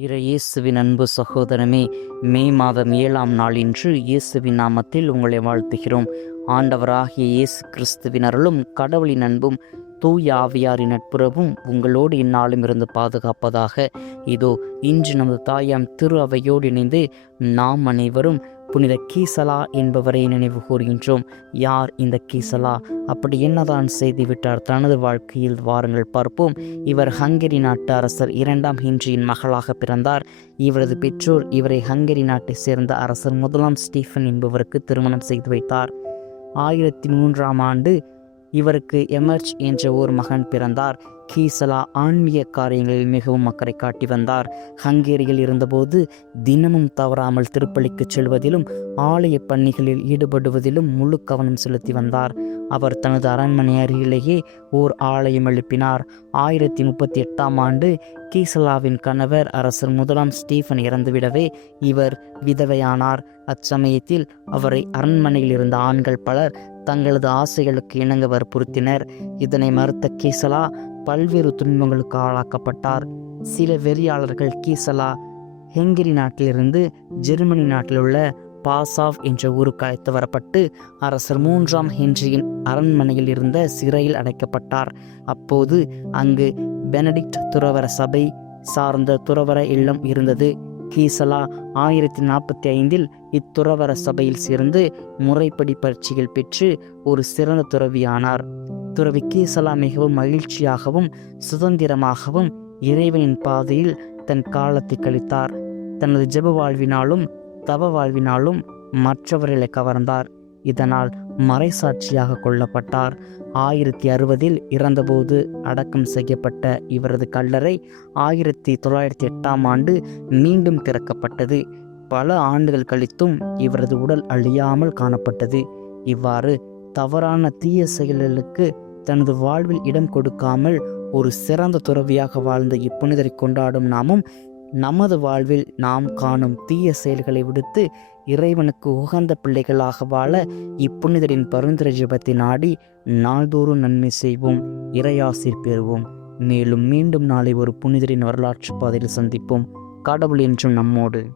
பிற இயேசுவின் அன்பு சகோதரமே மே மாதம் ஏழாம் நாள் இன்று இயேசுவின் நாமத்தில் உங்களை வாழ்த்துகிறோம். ஆண்டவராகிய இயேசு கிறிஸ்துவின் அருளும் கடவுளின் அன்பும் தூய ஆவியாரின் நட்புறவும் உங்களோடு இந்நாளும் இருந்து பாதுகாப்பதாக. இதோ இன்று நமது தாயாம் திரு அவையோடு இணைந்து நாம் அனைவரும் புனித கீசலா என்பவரை நினைவு கூறுகின்றோம். யார் இந்த கீசலா? அப்படி என்னதான் செய்துவிட்டார் தனது வாழ்க்கையில் வாருங்கள் பார்ப்போம். இவர் ஹங்கரி நாட்டு அரசர் இரண்டாம் ஹென்ரியின் மகளாக பிறந்தார். இவரது பெற்றோர் இவரை ஹங்கரி நாட்டை சேர்ந்த அரசர் முதலாம் ஸ்டீஃபன் என்பவருக்கு திருமணம் செய்து வைத்தார். ஆயிரத்தி மூன்றாம் ஆண்டு இவருக்கு எமர்ஜ் என்ற ஒரு மகன் பிறந்தார். கீசலா ஆன்மீக காரியங்களில் மிகவும் அக்கறை காட்டி வந்தார். ஹங்கேரியில் இருந்தபோது தினமும் தவறாமல் திருப்பலிக்கு செல்வதிலும் ஆலய பணிகளில் ஈடுபடுவதிலும் முழு கவனம் செலுத்தி வந்தார். அவர் தனது அரண்மனை அருகிலேயே ஓர் ஆலயம் எழுப்பினார். ஆயிரத்தி முப்பத்தி எட்டாம் ஆண்டு கீசலாவின் கணவர் அரசர் முதலாம் ஸ்டீஃபன் இறந்துவிடவே இவர் விதவையானார். அச்சமயத்தில் அவரை அரண்மனையில் இருந்த ஆண்கள் பலர் தங்களது ஆசைகளுக்கு இணங்க வற்புறுத்தினர். இதனை மறுத்த கீசலா பல்வேறு துன்பங்களுக்கு ஆளாக்கப்பட்டார். சில வெறியாளர்கள் கீசலா ஹெங்கரி நாட்டிலிருந்து ஜெர்மனி நாட்டிலுள்ள பாசாவ் என்ற ஊருக்கு அழைத்து வரப்பட்டு அரசர் மூன்றாம் ஹென்ரியின் அரண்மனையில் இருந்த சிறையில் அடைக்கப்பட்டார். அப்போது அங்கு பெனடிக்ட் துறவர சபை சார்ந்த துறவர இல்லம் இருந்தது. கீசலா ஆயிரத்தி நாற்பத்தி ஐந்தில் இத்துறவர சபையில் சேர்ந்து முறைப்படி பயிற்சிகள் பெற்று ஒரு சிறந்த துறவியானார். துறவி கீசலா மிகவும் மகிழ்ச்சியாகவும் சுதந்திரமாகவும் இறைவனின் பாதையில் தன் காலத்தை கழித்தார். தனது ஜெப வாழ்வினாலும் தவ வாழ்வினாலும் மற்றவர்களை கவர்ந்தார். இதனால் மறைசாட்சியாக கொல்லப்பட்டார். ஆயிரத்தி அறுபதில் இறந்தபோது அடக்கம் செய்யப்பட்ட இவரது கல்லறை ஆயிரத்தி தொள்ளாயிரத்தி எட்டாம் ஆண்டு மீண்டும் திறக்கப்பட்டது. பல ஆண்டுகள் கழித்தும் இவரது உடல் அழியாமல் காணப்பட்டது. இவ்வாறு தவறான தீய செயல்களுக்கு தனது வாழ்வில் இடம் கொடுக்காமல் ஒரு சிறந்த துறவியாக வாழ்ந்த இப்புனிதரை கொண்டாடும் நாமும் நமது வாழ்வில் நாம் காணும் தீய செயல்களை விடுத்து இறைவனுக்கு உகந்த பிள்ளைகளாக வாழ இப்புனிதரின் பரிந்துரை ஜபத்தை நாடி நாள்தோறும் நன்மை செய்வோம் இறையாசிர் பெறுவோம். மேலும் மீண்டும் நாளை ஒரு புனிதரின் வரலாற்று பாதையில் சந்திப்போம். கடவுள் என்றும் நம்மோடு.